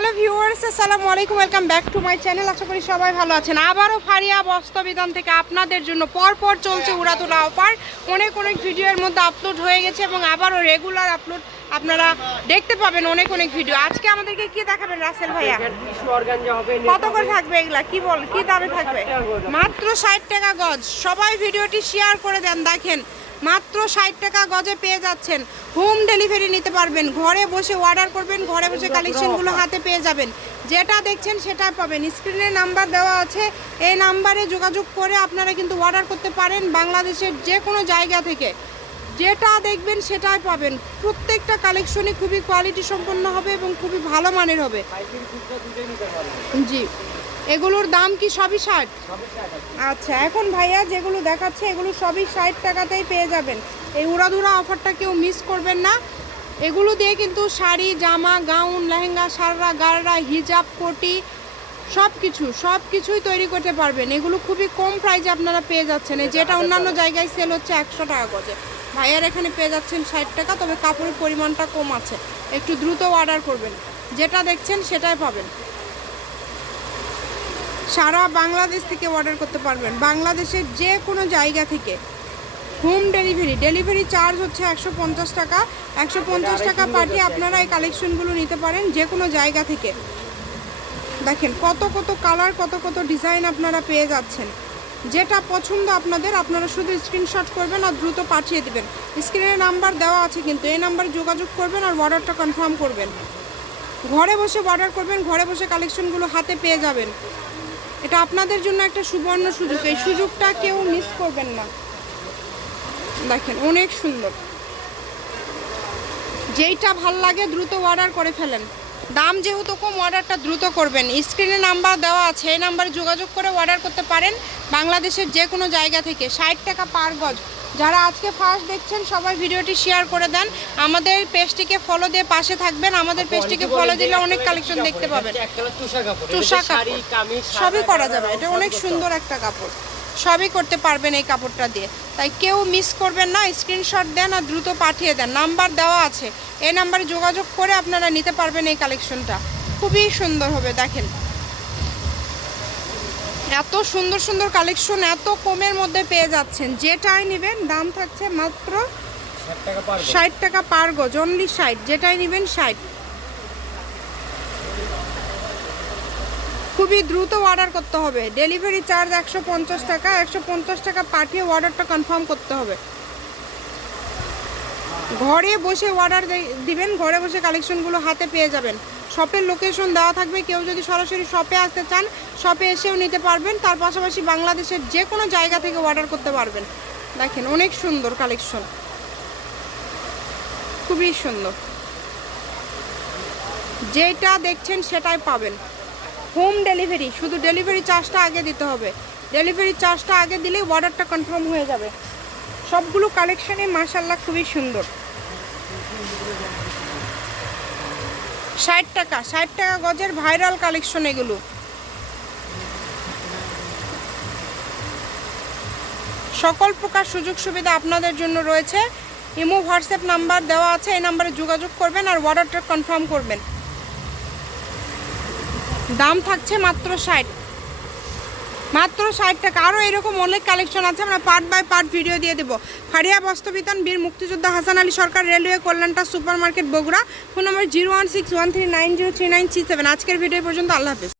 Hello viewers আসসালামু আলাইকুম welcome back to my channel. আশা করি সবাই ভালো আছেন। আবারও ফারিয়া বস্ত্রবিধান থেকে আপনাদের জন্য পরপর চলছে উড়াদুলা অফার। অনেক অনেক ভিডিওর মধ্যে আপলোড হয়ে গেছে এবং আবারও রেগুলার আপলোড আপনারা দেখতে পাবেন অনেক অনেক ভিডিও আজকে আমাদেরকে কি দেখাবেন রাসেল ভাইয়া? কত করে থাকবে এগুলা? কি বল কি দামে থাকবে? মাত্র ষাট টাকা গজ। সবাই ভিডিওটি শেয়ার করে দেন দেখেন। মাত্র ষাট টাকা গজে পেয়ে যাচ্ছেন। হোম ডেলিভারি নিতে পারবেন। ঘরে বসে অর্ডার করবেন ঘরে বসে কালেকশনগুলো হাতে পেয়ে যাবেন। যেটা দেখছেন সেটা পাবেন। স্ক্রিনে নাম্বার দেওয়া আছে। এই নাম্বারে যোগাযোগ করে আপনারা কিন্তু অর্ডার করতে পারেন বাংলাদেশের যে কোনো জায়গা থেকে। যেটা দেখবেন সেটাই পাবেন। প্রত্যেকটা কালেকশনই খুবই কোয়ালিটি সম্পন্ন হবে এবং খুবই ভালো মানের হবে। জি। এগুলোর দাম কি সবই ষাট? আচ্ছা এখন ভাইয়া যেগুলো দেখাচ্ছে এগুলো সবই ষাট টাকাতেই পেয়ে যাবেন। এই উড়াধুরা অফারটা কেউ মিস করবেন না। এগুলো দিয়ে কিন্তু শাড়ি জামা গাউন লেহেঙ্গা সাররা গাররা হিজাব কোটি সব কিছু সব কিছুই তৈরি করতে পারবেন। এগুলো খুবই কম প্রাইজে আপনারা পেয়ে যাচ্ছেন। এই যেটা অন্যান্য জায়গায় সেল হচ্ছে একশো টাকা গজে। ভাইয়ার এখানে পেয়ে যাচ্ছেন ষাট টাকা তবে কাপড়ের পরিমাণটা কম আছে। একটু দ্রুত অর্ডার করবেন। যেটা দেখছেন সেটাই পাবেন। সারা বাংলাদেশ থেকে অর্ডার করতে পারবেন। বাংলাদেশের যে কোনো জায়গা থেকে। হোম ডেলিভারি ডেলিভারি চার্জ হচ্ছে একশো পঞ্চাশ টাকা। একশো পঞ্চাশ টাকা পাঠিয়ে আপনারা এই কালেকশনগুলো নিতে পারেন যে কোনো জায়গা থেকে। দেখেন কত কত কালার কত কত ডিজাইন আপনারা পেয়ে যাচ্ছেন। যেটা পছন্দ আপনাদের, আপনারা শুধু স্ক্রিনশট করবেন আর দ্রুত পাঠিয়ে দেবেন। স্ক্রিনে নাম্বার দেওয়া আছে কিন্তু এই নাম্বারে যোগাযোগ করবেন আর অর্ডারটা কনফার্ম করবেন। ঘরে বসে অর্ডার করবেন, ঘরে বসে কালেকশনগুলো হাতে পেয়ে যাবেন। এটা আপনাদের জন্য একটা সুবর্ণ সুযোগ। এই সুযোগটা কেউ মিস করবেন না। দেখেন, অনেক সুন্দর। যেইটা ভালো লাগে দ্রুত অর্ডার করে ফেলেন। দাম যেহেতু কম অর্ডারটা দ্রুত করবেন। স্ক্রিনে নাম্বার দেওয়া আছে, এই নাম্বারে যোগাযোগ করে অর্ডার করতে পারেন। বাংলাদেশের যে কোনো জায়গা থেকে ষাট টাকা পার গজ। যারা আজকে ফার্স্ট দেখছেন সবাই ভিডিওটি শেয়ার করে দেন। আমাদের পেজটিকে ফলো দিয়ে পাশে থাকবেন। আমাদের পেজটিকে ফলো দিলে অনেক কালেকশন দেখতে পাবেন। তুষা কাপড় সবই করা যাবে। এটা অনেক সুন্দর একটা কাপড়। সবই করতে পারবেন এই কাপড়টা দিয়ে। তাই কেউ মিস করবেন না স্ক্রিনশট দেন আর দ্রুত পাঠিয়ে দেন। নাম্বার দেওয়া আছে। এই নাম্বারে যোগাযোগ করে আপনারা নিতে পারবেন এই কালেকশনটা খুবই সুন্দর হবে দেখেন। এত সুন্দর সুন্দর কালেকশন এত কমের মধ্যে পেয়ে যাচ্ছেন। যেটাই নেবেন দাম থাকছে মাত্র ষাট টাকা পার গজ। অনলি ষাট। যেটাই নেবেন ষাট। খুবই দ্রুত অর্ডার করতে হবে। ডেলিভারি চার্জ একশো পঞ্চাশ টাকা একশো পঞ্চাশ টাকা পাঠিয়ে অর্ডারটা কনফার্ম করতে হবে। ঘরে বসে অর্ডার দিবেন ঘরে বসে কালেকশনগুলো হাতে পেয়ে যাবেন। শপের লোকেশন দেওয়া থাকবে। কেউ যদি সরাসরি শপে আসতে চান শপে এসেও নিতে পারবেন। তার পাশাপাশি বাংলাদেশের যে কোনো জায়গা থেকে অর্ডার করতে পারবেন। দেখেন, অনেক সুন্দর কালেকশন খুবই সুন্দর। যেটা দেখছেন সেটাই পাবেন। হোম ডেলিভারি শুধু ডেলিভারি চার্জটা আগে দিতে হবে। ডেলিভারি চার্জটা আগে দিলেই অর্ডারটা কনফার্ম হয়ে যাবে। সবগুলো কালেকশনে মাশাল্লাহ খুবই সুন্দর। ষাট টাকা ষাট টাকা গজের ভাইরাল কালেকশন এগুলো। সকল প্রকার সুযোগ সুবিধা আপনাদের জন্য রয়েছে। ইমো হোয়াটসঅ্যাপ নাম্বার দেওয়া আছে, এই নাম্বারে যোগাযোগ করবেন আর অর্ডারটা কনফার্ম করবেন। দাম থাকছে মাত্র ষাট। মাত্র ষাট টাকা। আরও এরকম অনেক কালেকশন আছে, আমরা পার্ট বাই পার্ট ভিডিও দিয়ে দেবো। ফারিয়া বস্ত্রবিতান, বীর মুক্তিযোদ্ধা Hasan Ali Sarkar, railway কল্যাণটা super market Bogura, phone number zero one six one three nine zero three nine three seven আজকের ভিডিও পর্যন্ত, আল্লাহ হাফেজ।